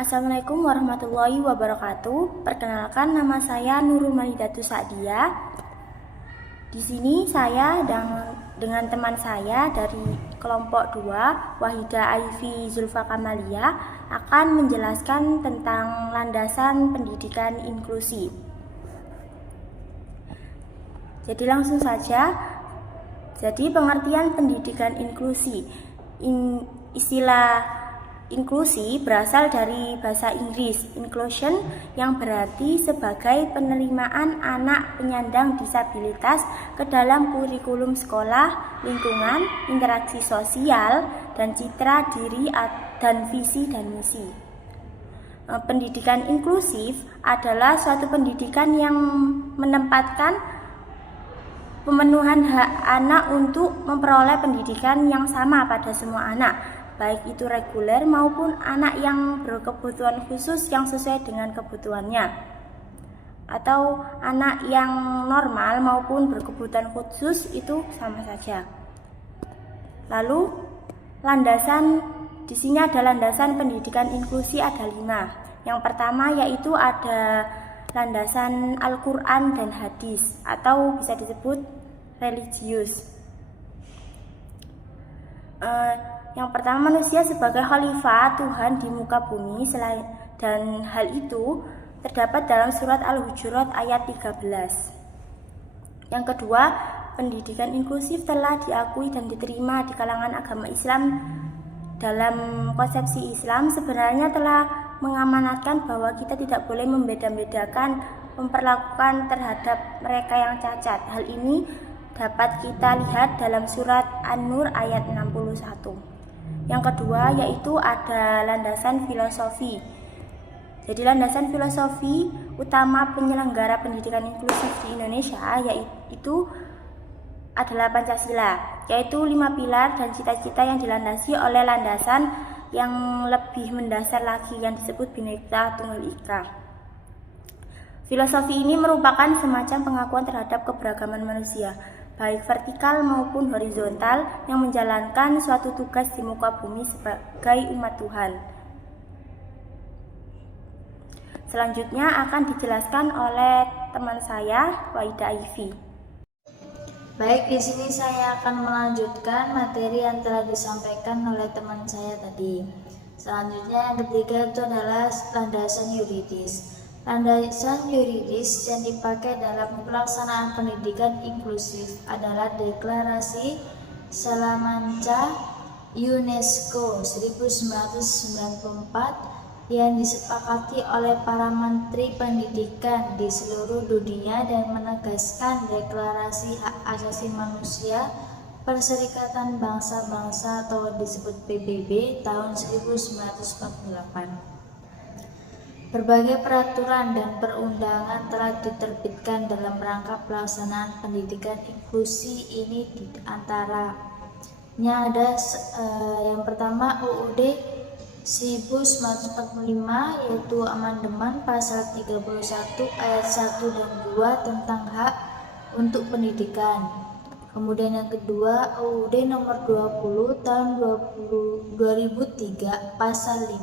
Assalamualaikum warahmatullahi wabarakatuh. Perkenalkan, nama saya Nurul Malidatus Sa'dia. Di sini saya dengan teman saya dari kelompok 2, Wahida Aifi Zulfa Kamalia, akan menjelaskan tentang landasan pendidikan inklusi. Jadi langsung saja. Jadi pengertian pendidikan inklusi. Istilah inklusi berasal dari bahasa Inggris inclusion, yang berarti sebagai penerimaan anak penyandang disabilitas ke dalam kurikulum sekolah, lingkungan, interaksi sosial, dan citra diri dan visi dan misi. Pendidikan inklusif adalah suatu pendidikan yang menempatkan pemenuhan hak anak untuk memperoleh pendidikan yang sama pada semua anak, baik itu reguler maupun anak yang berkebutuhan khusus yang sesuai dengan kebutuhannya, atau anak yang normal maupun berkebutuhan khusus itu sama saja. Lalu landasan di sini ada landasan pendidikan inklusi ada 5. Yang pertama yaitu ada landasan Al-Quran dan hadis, atau bisa disebut religius. Yang pertama, manusia sebagai khalifah Tuhan di muka bumi, dan hal itu terdapat dalam surat Al-Hujurat ayat 13. Yang kedua, pendidikan inklusif telah diakui dan diterima di kalangan agama Islam. Dalam konsepsi Islam sebenarnya telah mengamanatkan bahwa kita tidak boleh membeda-bedakan memperlakukan terhadap mereka yang cacat. Hal ini dapat kita lihat dalam surat An-Nur ayat 61. Yang kedua yaitu ada landasan filosofi. Jadi landasan filosofi utama penyelenggara pendidikan inklusif di Indonesia yaitu adalah Pancasila, yaitu 5 pilar dan cita-cita yang dilandasi oleh landasan yang lebih mendasar lagi yang disebut Bhinneka Tunggal Ika. Filosofi ini merupakan semacam pengakuan terhadap keberagaman manusia, baik vertikal maupun horizontal, yang menjalankan suatu tugas di muka bumi sebagai umat Tuhan. Selanjutnya akan dijelaskan oleh teman saya, Wahida Aifi. Baik, di sini saya akan melanjutkan materi yang telah disampaikan oleh teman saya tadi. Selanjutnya yang ketiga itu adalah landasan yuridis. Landasan yuridis yang dipakai dalam pelaksanaan pendidikan inklusif adalah Deklarasi Salamanca UNESCO 1994 yang disepakati oleh para menteri pendidikan di seluruh dunia dan menegaskan Deklarasi Hak Asasi Manusia Perserikatan Bangsa-Bangsa atau disebut PBB tahun 1948. Berbagai peraturan dan perundangan telah diterbitkan dalam rangka pelaksanaan pendidikan inklusi ini, di antaranya ada yang pertama UUD 1945, yaitu amandemen pasal 31 ayat 1 dan 2 tentang hak untuk pendidikan. Kemudian yang kedua UUD nomor 20 tahun 2003 pasal 5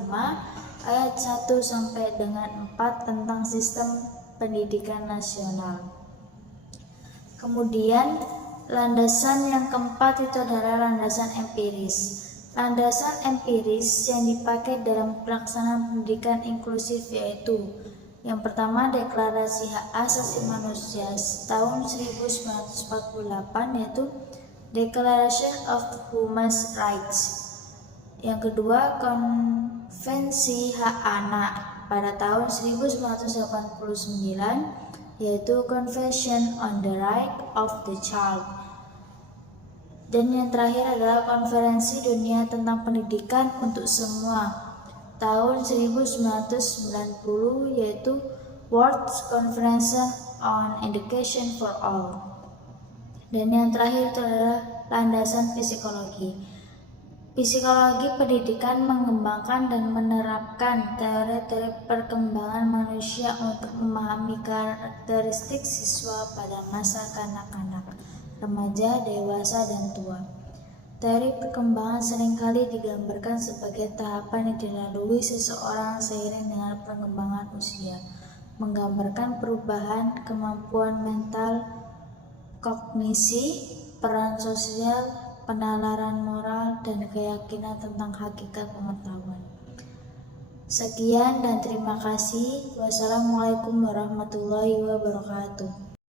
ayat 1 sampai dengan 4 tentang sistem pendidikan nasional. Kemudian landasan yang keempat itu adalah landasan empiris. Landasan empiris yang dipakai dalam pelaksanaan pendidikan inklusif yaitu yang pertama Deklarasi Hak Asasi Manusia tahun 1948 yaitu Declaration of Human Rights. Yang kedua Konvensi Hak Anak pada tahun 1989 yaitu Convention on the Right of the Child. Dan yang terakhir adalah Konferensi Dunia tentang Pendidikan untuk Semua tahun 1990 yaitu World Conference on Education for All. Dan yang terakhir itu adalah landasan psikologi. Psikologi pendidikan mengembangkan dan menerapkan teori-teori perkembangan manusia untuk memahami karakteristik siswa pada masa kanak-kanak, remaja, dewasa, dan tua. Teori perkembangan seringkali digambarkan sebagai tahapan yang dilalui seseorang seiring dengan perkembangan usia, menggambarkan perubahan kemampuan mental, kognisi, peran sosial, penalaran moral, dan keyakinan tentang hakikat pengetahuan. Sekian dan terima kasih. Wassalamualaikum warahmatullahi wabarakatuh.